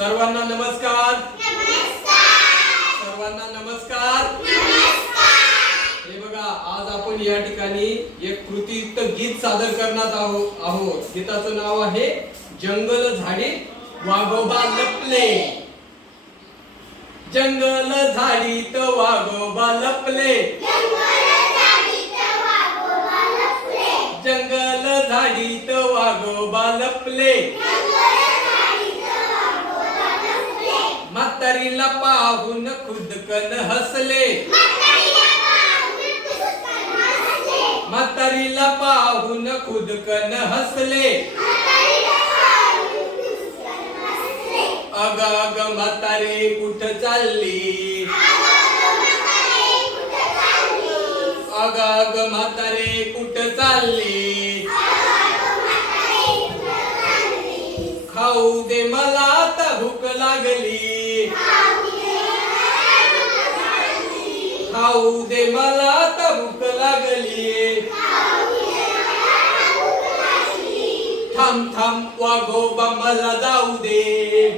सर्वांना नमस्कार. सर्वांना नमस्कार. हे बघा आज आपण या ठिकाणी एक कृतीयुक्त गीत सादर करणार आहो- आहोत. गीताचं नाव आहे जंगल झाडी वाघोबा लपले. जंगल झाडीत वाघोबा लपले. जंगल झाडीत वाघोबा लपले. म्हातारीला पाहून खुदकन हसले. म्हातारीला पाहून खुदकन हसले. अग अग म्हातारी कुठ चालली? अग अग म्हातारे कुठ चालली? खाऊ दे मला आता भूक लागली. खाऊ दे मला आता भूक लागली. थांब थांब वाघोबा मला जाऊ दे.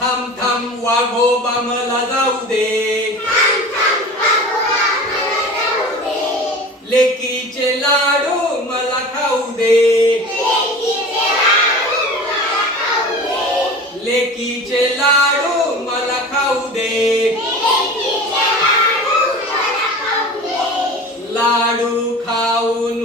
थांब थांब वाघोबा मला जाऊ दे. लेकीचे लाडू मला खाऊ दे. लेकीचे लाडू लाडू खाऊन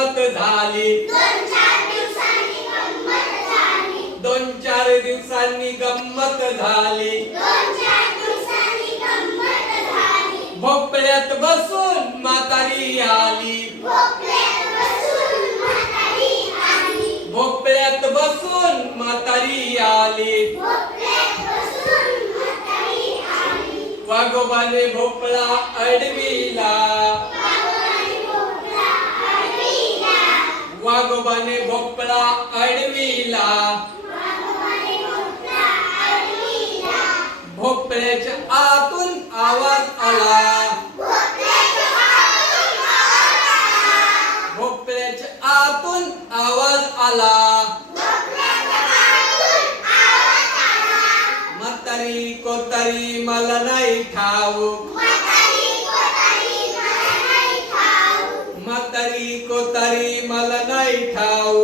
गंमत झाली. दोन चार दिवसांनी गंमत झाली. भोपळ्यात बसून म्हातारी आली. भोपळ्यात बसून म्हातारी आली. वाघोबाने भोपळा अडविला. वाघोबाने भोपळा अडविला भोपळ्याच्या आतून आवाज आला भोपळ्याच्या आतून आवाज आला म्हातारी कोतारी मला नाही ठाऊक কোতারি মালা নাই ঠাউ